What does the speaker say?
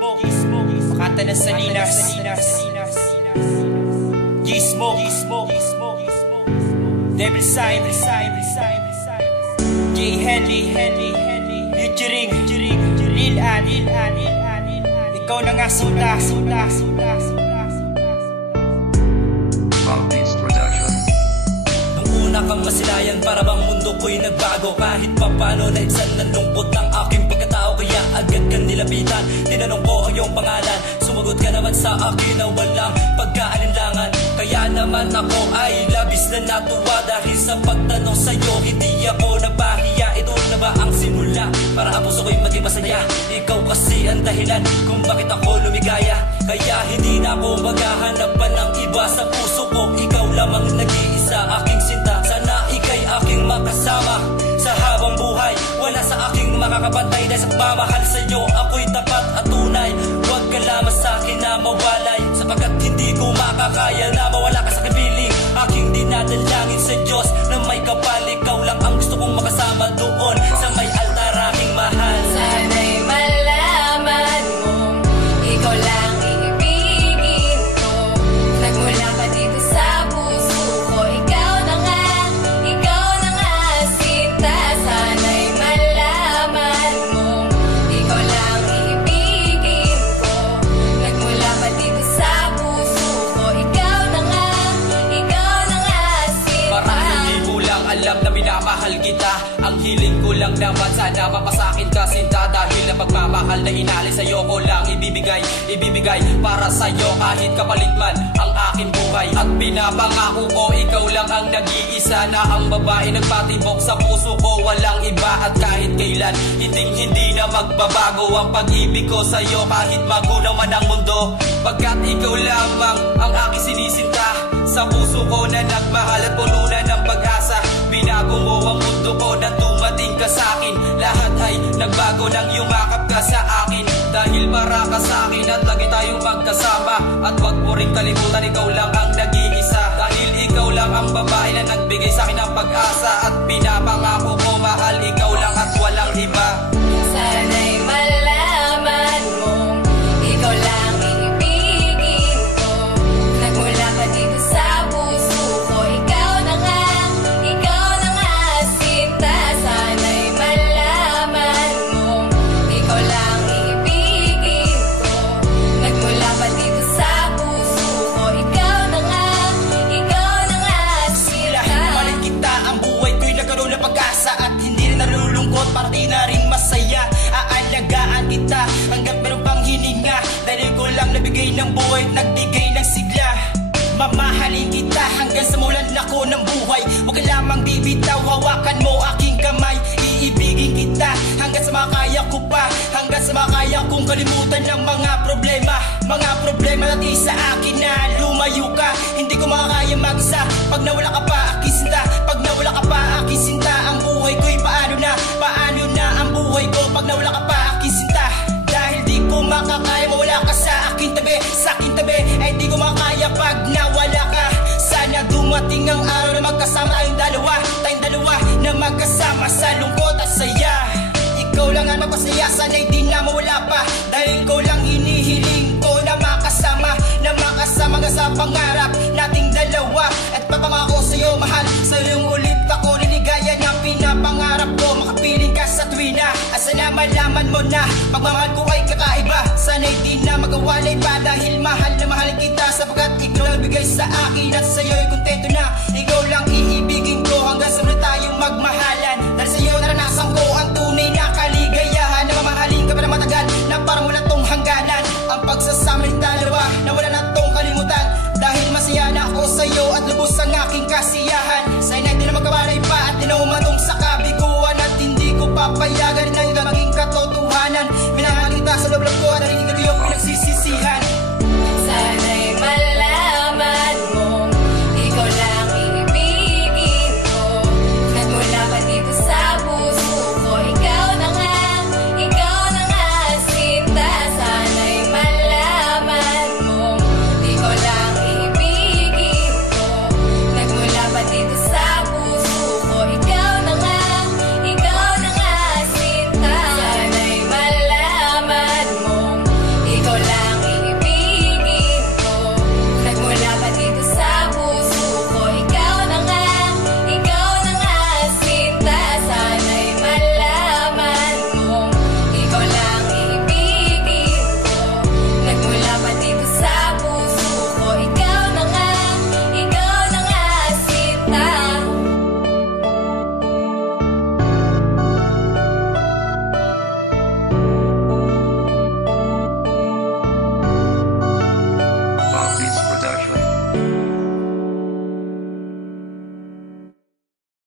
Pakata ng Salinas, Gizmo, Devil Sign, J. Henley, featuring Lil An. Ikaw na nga suta. Nung una kang masilayan, para bang mundo ko'y nagbago. Kahit papano na itsan ng lungkot ng aking pagkatao. Kaya agad kang nilapitan, tinanong ko ang iyong pangalan. Sumagot ka naman sa akin na walang pagkaalinlangan. Kaya naman ako ay labis na natuwa. Dahil sa pagtanong sa'yo, hindi ako napahiya. Ito na ba ang simula para ang puso ko'y maging masaya? Ikaw kasi ang dahilan kung bakit ako lumigaya. Kaya hindi na ako maghahanap pa ng iba. Sa puso ko, ikaw lamang nag-iisa, aking sinta. Sana ika'y aking makasama sa habang buhay. Wala sa aking makakapantay. Dahil sa pagmamahal sa'yo, ako'y tapat at tunay. Huwag ka lamang sa'kin na mawalay, sapagkat hindi ko makakaya na mawala ka sa kapiling. Aking dinadalangin sa Diyos na may kapal. Ikaw lang ang gusto kong makasama doon sa may altar, aking mahal. Sana'y malaman mo, ikaw lang iibigin ko. Nagmula ka dito sa puso ko, ikaw na nga sinta. Sana'y malaman mo, ikaw lang iibigin ko. Nagmula ka dito sa puso ko, ikaw na nga sinta. Parang hindi mo lang alam na minamahal kita. Ang hiling ko lang naman sana mapasakin ka, sinta. Dahil ang pagmamahal na inalis sa'yo ko lang ibibigay para sa'yo. Kahit kapalit man ang aking buhay. At pinapangako ko, ikaw lang ang nag-iisa, na ang babae nagpatibok sa puso ko, walang iba. At kahit kailan, hindi na magbabago ang pag-ibig ko sa'yo. Kahit magunaw man ang mundo, pagkat ikaw lamang ang aking sinisinta. Sa puso ko na nagmahal at puno na ng pag-asa. Binago mo ang mundo ko na tumating ka sa'kin. Lahat ay nagbago nang yumakap ka sa akin. Dahil para ka sa'kin at lagi tayong magkasama. At wag mo rin kalimutan, ikaw lang ang nag-iisa. Dahil ikaw lang ang babae na nagbigay sa'kin ng pag-asa. At pinapangako ko, mahal, ikaw lang at walang iba. Sana'y malaman mo, ikaw lang iibigin ko. Nagmula ka dito sa puso ko, ikaw na nga sinta. Sana'y malaman mo, ikaw lang iibigin ko. Nagmula ka dito sa puso ko, ikaw na nga sinta. Mahal kita, ang buhay ko'y nagkaroon ng pag-asa. At hindi rin nalulungkot, para di na rin masaya. Aalagaan kita hanggat meron pang hininga. Dahil ko lang nabigay ng buhay at nagbigay ng sigla. Mamahalin kita hanggang sa mulan ako ng buhay. Huwag ka lamang bibitaw, hawakan mo aking kamay. Iibigin kita hanggang sa makaya ko pa. Hanggang sa makaya kong kalimutan ng mga problema. Mga problema natin sa akin na lumayo ka. Hindi ko makakaya mag-isa pag nawala ka pa, aking sinta. Pag nawala ka pa, aking sinta, ang buhay ko'y paano na ang buhay ko pag nawala ka pa, aking sinta. Dahil di ko makakaya mawala ka sa aking tabi. Sa aking tabi ay di ko makakaya pag nawala ka. Sana dumating ang araw na magkasama tayong dalawa na magkasama sa lungkot at saya. Ikaw lang ang mapasaya, sana'y di na mawala pa. Dahil ikaw lang hinihiling ko na makasama ka sa pangarap nating dalawa. At papangako sa'yo, mahal, sa iyong ulit ako niligaya na pinapangarap ko. Makapiling ka sa tuwina at sana malaman mo na pagmamahal ko ay kakaiba. Sana'y di na magawalay pa, dahil mahal na mahal kita. Sapagkat ikaw lang bigay sa akin at sa'yo'y kontento na. Ikaw lang iibigin ko hanggang sa mula tayong magmahal.